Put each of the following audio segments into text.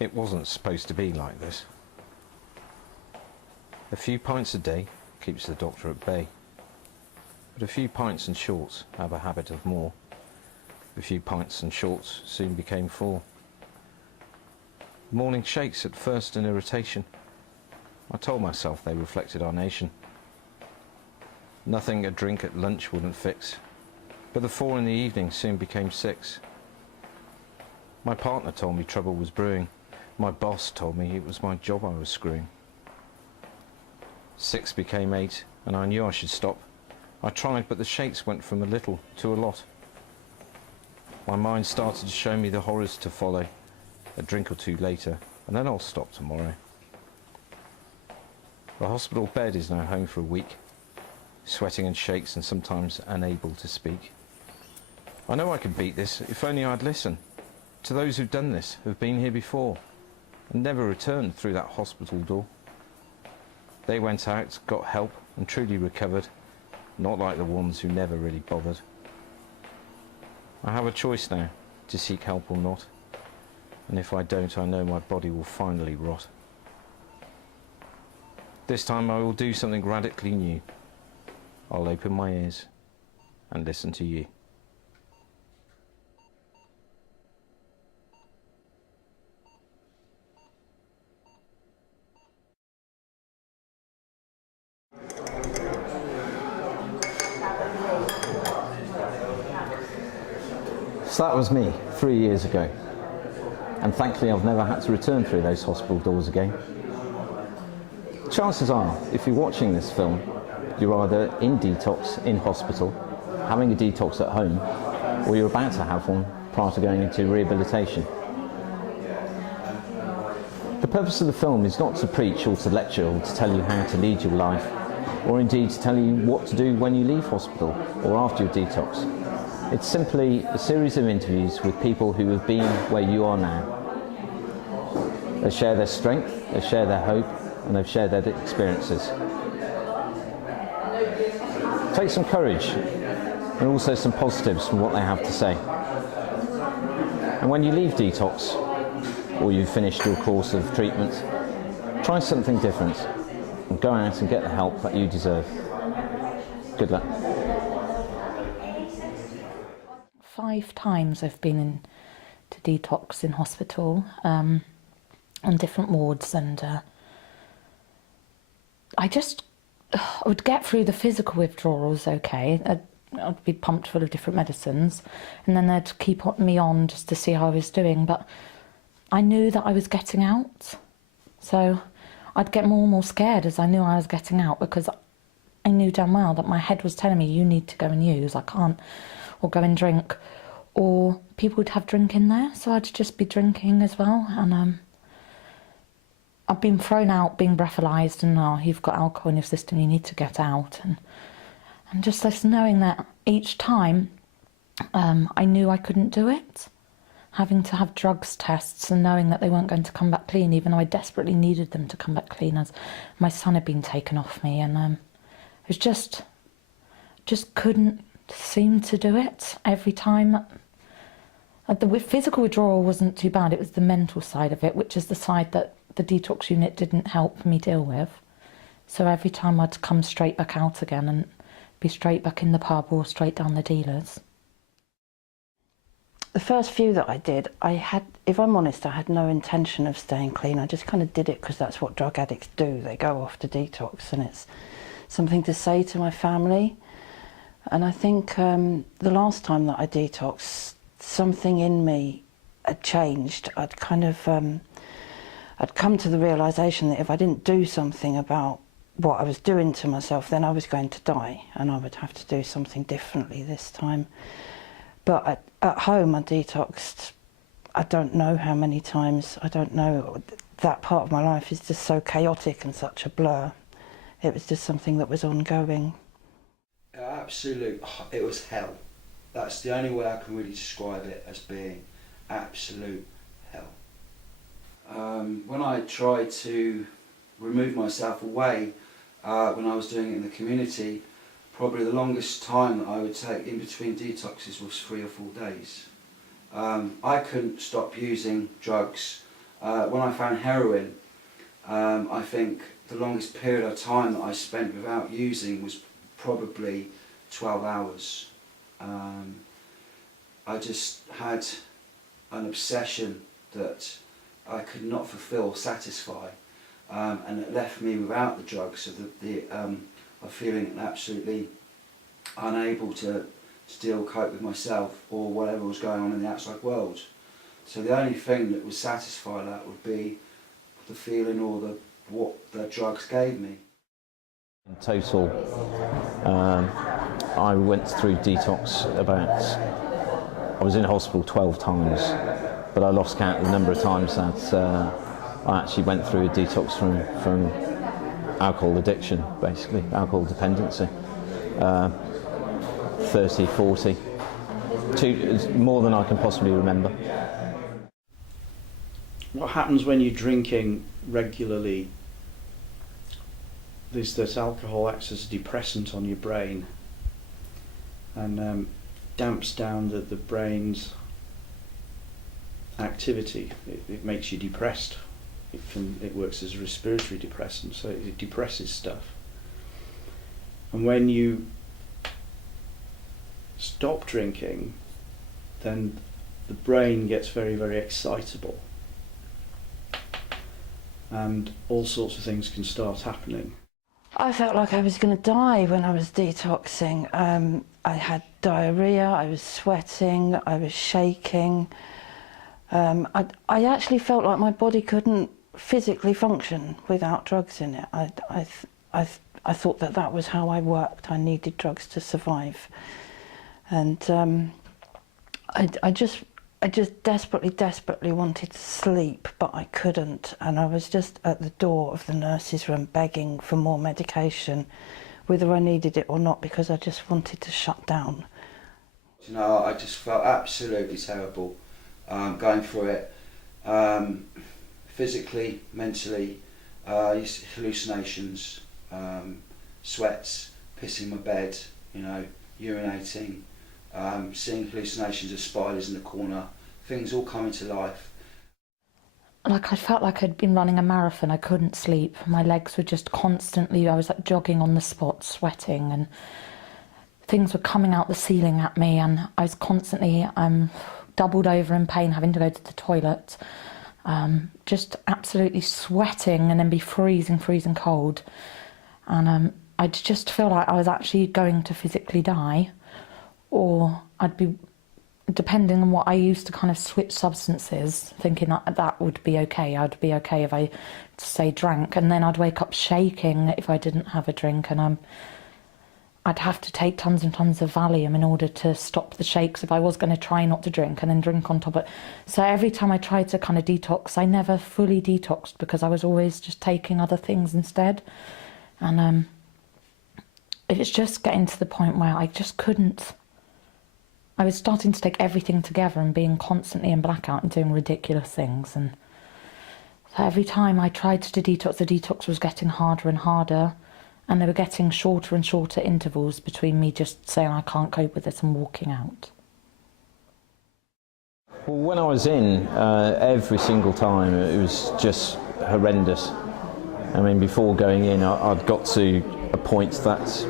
It wasn't supposed to be like this. A few pints a day keeps the doctor at bay. But a few pints and shorts have a habit of more. A few pints and shorts soon became four. Morning shakes at first an irritation. I told myself they reflected our nation. Nothing a drink at lunch wouldn't fix, but the 4 in the evening soon became 6. My partner told me trouble was brewing. My boss told me it was my job I was screwing. 6 became 8, and I knew I should stop. I tried, but the shakes went from a little to a lot. My mind started to show me the horrors to follow. A drink or two later, and then I'll stop tomorrow. The hospital bed is now home for a week, sweating and shakes and sometimes unable to speak. I know I can beat this, if only I'd listen to those who've done this, who've been here before, and never returned through that hospital door. They went out, got help, and truly recovered, not like the ones who never really bothered. I have a choice now, to seek help or not, and if I don't, I know my body will finally rot. This time I will do something radically new. I'll open my ears and listen to you. So that was me 3 years ago, and thankfully I've never had to return through those hospital doors again. Chances are, if you're watching this film, you're either in detox, in hospital, having a detox at home, or you're about to have one prior to going into rehabilitation. The purpose of the film is not to preach or to lecture or to tell you how to lead your life, or indeed to tell you what to do when you leave hospital or after your detox. It's simply a series of interviews with people who have been where you are now. They share their strength, they share their hope, and they've shared their experiences. Take some courage and also some positives from what they have to say. And when you leave detox, or you've finished your course of treatment, try something different and go out and get the help that you deserve. Good luck. 5 times I've been to detox in hospital, on different wards, and I would get through the physical withdrawals okay. I'd be pumped full of different medicines, and then they'd keep me on just to see how I was doing, but I knew that I was getting out, so I'd get more and more scared as I knew I was getting out, because I knew damn well that my head was telling me, you need to go and use, I can't, or go and drink, or people would have drink in there, so I'd just be drinking as well, and I've been thrown out, being breathalyzed, and you've got alcohol in your system, you need to get out, and just this knowing that each time I knew I couldn't do it, having to have drugs tests and knowing that they weren't going to come back clean, even though I desperately needed them to come back clean as my son had been taken off me, and it was just couldn't seem to do it every time. The physical withdrawal wasn't too bad, it was the mental side of it, which is the side that the detox unit didn't help me deal with. So every time I'd come straight back out again and be straight back in the pub or straight down the dealers. The first few that I did, if I'm honest, I had no intention of staying clean. I just kind of did it because that's what drug addicts do. They go off to detox, and it's something to say to my family. And I think the last time that I detoxed, something in me had changed. I'd come to the realisation that if I didn't do something about what I was doing to myself, then I was going to die, and I would have to do something differently this time. But at home I detoxed, I don't know how many times, I don't know. That part of my life is just so chaotic and such a blur. It was just something that was ongoing. It was hell. That's the only way I can really describe it, as being absolute hell. When I tried to remove myself away, when I was doing it in the community, probably the longest time that I would take in between detoxes was 3 or 4 days. I couldn't stop using drugs When I found heroin, I think the longest period of time that I spent without using was probably 12 hours. I just had an obsession that I could not fulfill or satisfy, and it left me without the drugs, so of feeling absolutely unable to still cope with myself or whatever was going on in the outside world. So the only thing that would satisfy that would be the feeling or what the drugs gave me. In total, I went through detox I was in hospital 12 times, but I lost count of the number of times that I actually went through a detox from alcohol addiction, basically, alcohol dependency. 30, 40, more than I can possibly remember. What happens when you're drinking regularly is that alcohol acts as a depressant on your brain and damps down the brain's activity. It makes you depressed. It works as a respiratory depressant, so it depresses stuff. And when you stop drinking, then the brain gets very, very excitable, and all sorts of things can start happening. I felt like I was going to die when I was detoxing. I had diarrhea, I was sweating, I was shaking. I actually felt like my body couldn't physically function without drugs in it. I thought that was how I worked. I needed drugs to survive. And I just desperately wanted to sleep, but I couldn't. And I was just at the door of the nurse's room begging for more medication, whether I needed it or not, because I just wanted to shut down. You know, I just felt absolutely terrible going through it. Physically, mentally, hallucinations, sweats, pissing my bed, you know, urinating, seeing hallucinations of spiders in the corner, things all coming to life. Like I felt like I'd been running a marathon. I couldn't sleep. My legs were just constantly, I was like jogging on the spot, sweating, and things were coming out the ceiling at me, and I was constantly doubled over in pain, having to go to the toilet, just absolutely sweating and then be freezing cold. And I just feel like I was actually going to physically die, or I'd be, depending on what I used, to kind of switch substances, thinking that would be okay. I'd be okay if I, say, drank, and then I'd wake up shaking if I didn't have a drink, and I'd have to take tons and tons of Valium in order to stop the shakes if I was going to try not to drink, and then drink on top of it. So every time I tried to kind of detox, I never fully detoxed, because I was always just taking other things instead. And it was just getting to the point where I just couldn't. I was starting to take everything together and being constantly in blackout and doing ridiculous things. And so every time I tried to detox, the detox was getting harder and harder, and they were getting shorter and shorter intervals between me just saying I can't cope with this and walking out. Well, when I was in, every single time it was just horrendous. I mean, before going in, I'd got to a point that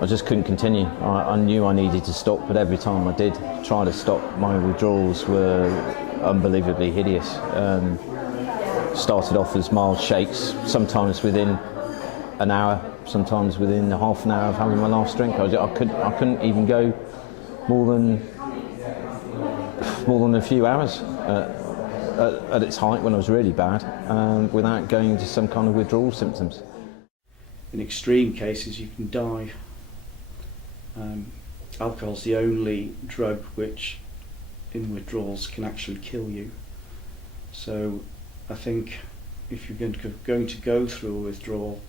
I just couldn't continue. I knew I needed to stop, but every time I did try to stop, my withdrawals were unbelievably hideous. Started off as mild shakes, sometimes within an hour, sometimes within half an hour of having my last drink. I couldn't even go more than a few hours at its height, when I was really bad, without going into some kind of withdrawal symptoms. In extreme cases, you can die. Alcohol's the only drug which, in withdrawals, can actually kill you. So I think if you're going to go through a withdrawal,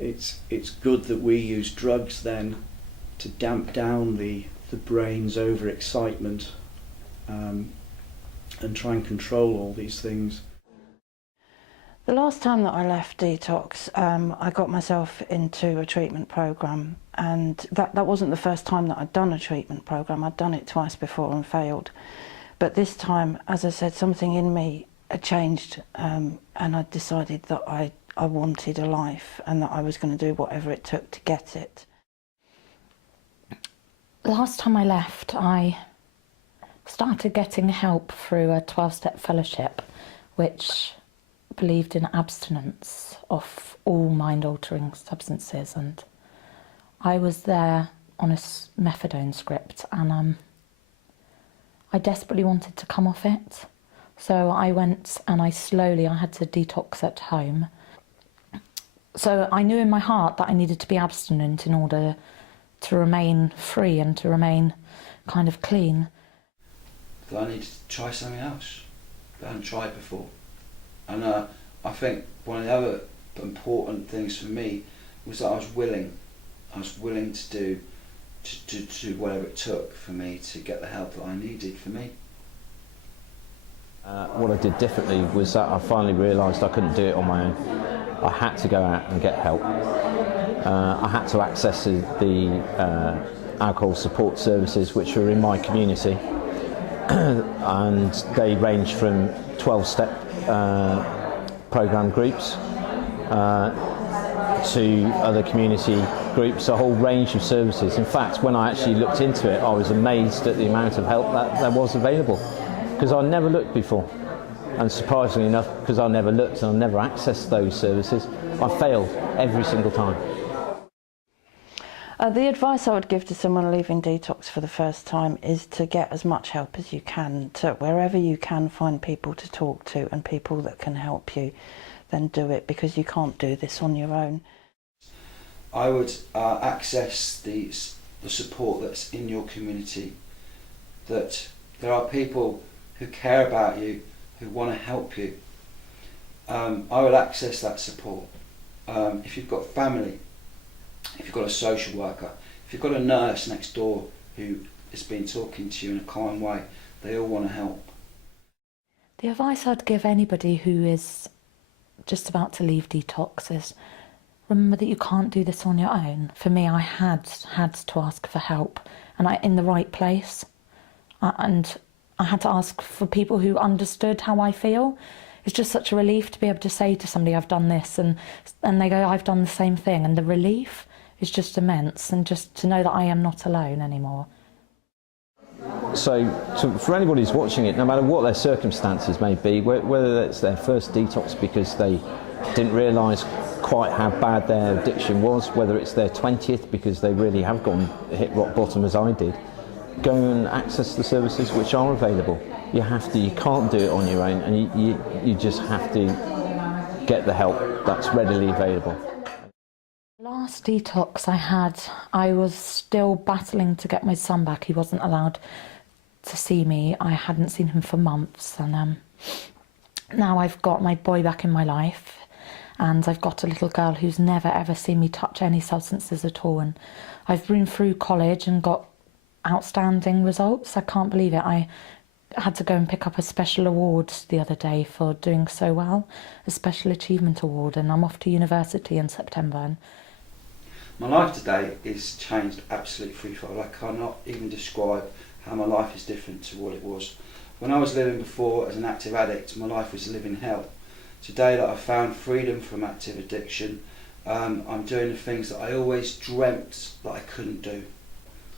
it's good that we use drugs then to damp down the brain's overexcitement, and try and control all these things. The last time that I left detox, I got myself into a treatment programme, and that wasn't the first time that I'd done a treatment programme. I'd done it twice before and failed. But this time, as I said, something in me changed, and I decided that I wanted a life and that I was going to do whatever it took to get it. Last time I left, I started getting help through a 12-step fellowship which believed in abstinence of all mind-altering substances, and I was there on a methadone script, and I desperately wanted to come off it. So I went and I had to detox at home. So I knew in my heart that I needed to be abstinent in order to remain free and to remain kind of clean. That I needed to try something else that I hadn't tried before. And I think one of the other important things for me was that I was willing to do whatever it took for me to get the help that I needed for me. What I did differently was that I finally realised I couldn't do it on my own. I had to go out and get help. I had to access the alcohol support services which were in my community, and they range from 12-step programme groups to other community groups, a whole range of services. In fact, when I actually looked into it, I was amazed at the amount of help that there was available, because I never looked before. And surprisingly enough, because I never looked and I never accessed those services, I failed every single time. The advice I would give to someone leaving detox for the first time is to get as much help as you can. To wherever you can find people to talk to and people that can help you, then do it, because you can't do this on your own. I would access the support that's in your community, that there are people who care about you, who want to help you. I would access that support. If you've got family, if you've got a social worker, if you've got a nurse next door who has been talking to you in a kind way, they all want to help. The advice I'd give anybody who is just about to leave detox is remember that you can't do this on your own. For me, I had to ask for help, and in the right place, and I had to ask for people who understood how I feel. It's just such a relief to be able to say to somebody, I've done this, and they go, I've done the same thing, and the relief is just immense, and just to know that I am not alone anymore. So for anybody who's watching it, no matter what their circumstances may be, whether it's their first detox because they didn't realise quite how bad their addiction was, whether it's their 20th because they really have hit rock bottom as I did, go and access the services which are available. You can't do it on your own, and you just have to get the help that's readily available. Last detox I had, I was still battling to get my son back. He wasn't allowed to see me. I hadn't seen him for months, and now I've got my boy back in my life, and I've got a little girl who's never ever seen me touch any substances at all, and I've been through college and got outstanding results. I can't believe it. I had to go and pick up a special award the other day for doing so well, a special achievement award, and I'm off to university in September. And my life today is changed absolutely threefold. I cannot even describe how my life is different to what it was. When I was living before as an active addict, my life was living hell. Today that I've found freedom from active addiction, I'm doing the things that I always dreamt that I couldn't do.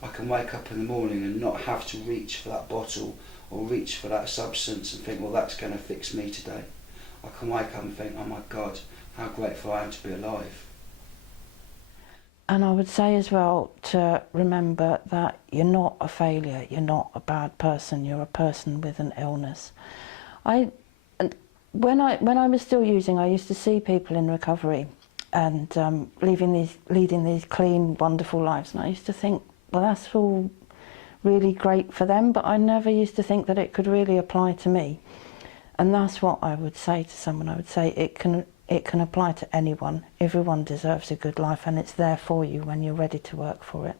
I can wake up in the morning and not have to reach for that bottle or reach for that substance and think, well, that's going to fix me today. I can wake up and think, oh my God, how grateful I am to be alive. And I would say as well to remember that you're not a failure, you're not a bad person, you're a person with an illness. When I was still using, I used to see people in recovery and leading these clean, wonderful lives, and I used to think, well, that's all really great for them, but I never used to think that it could really apply to me. And that's what I would say to someone. I would say it can apply to anyone. Everyone deserves a good life, and it's there for you when you're ready to work for it.